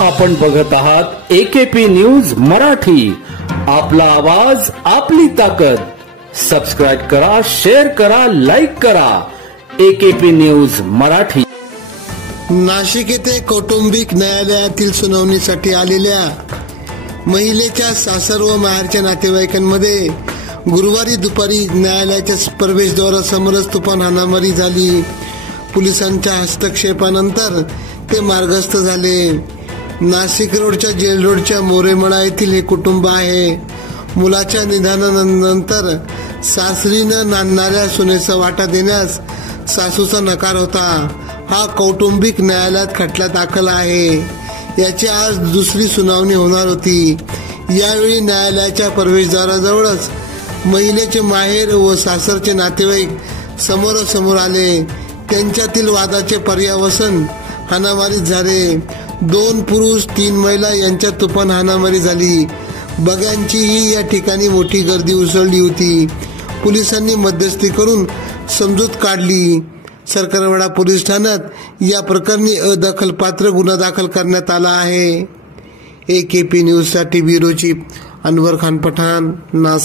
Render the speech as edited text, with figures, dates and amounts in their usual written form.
आपण बघत आहात AKP न्यूज मराठी। आपला आवाज आपली ताकद। सबस्क्राइब करा, शेअर करा, लाईक करा। AKP news Marathi. नाशिक येथे कौटुंबिक न्यायालयातील सुनावणीसाठी आलेल्या महिलेच्या सासर व माहेरच्या नातेवाईकांमध्ये गुरुवारी दुपारी न्यायालयाच्या प्रवेशद्वारासमोरच तुफान हाणामारी झाली। पोलिसांच्या हस्तक्षेपानंतर ते मार्गस्थ झाले। नाशिक रोडच्या जेल रोडच्या मोरेमळा येथील हे कुटुंब आहे। मुलाच्या निधनानंतर सासरीनं नांदणाऱ्या सुनेचा वाटा देण्यास सासूचा नकार होता। हा कौटुंबिक न्यायालयात खटला दाखल आहे। याची आज दुसरी सुनावणी होणार होती। यावेळी न्यायालयाच्या प्रवेशद्वाराजवळच महिलेचे माहेर व सासरचे नातेवाईक समोरासमोर आले। त्यांच्यातील वादाचे पर्यावसन हाणामारीत झाले। 2 पुरुष 3 महिला यांच्यात तुफान हाणामारी झाली। बघ्यांचीही या ठिकाणी मोठी गर्दी उसळली होती। पोलिसांनी मध्यस्थी करून समजूत काढली। सरकारवाडा पोलीस ठाण्यात या प्रकरणी अदखलपात्र गुन्हा दाखल करण्यात आला आहे। AKP न्यूज साठी ब्युरो चीफ अनवर खान पठाण, नाशिक।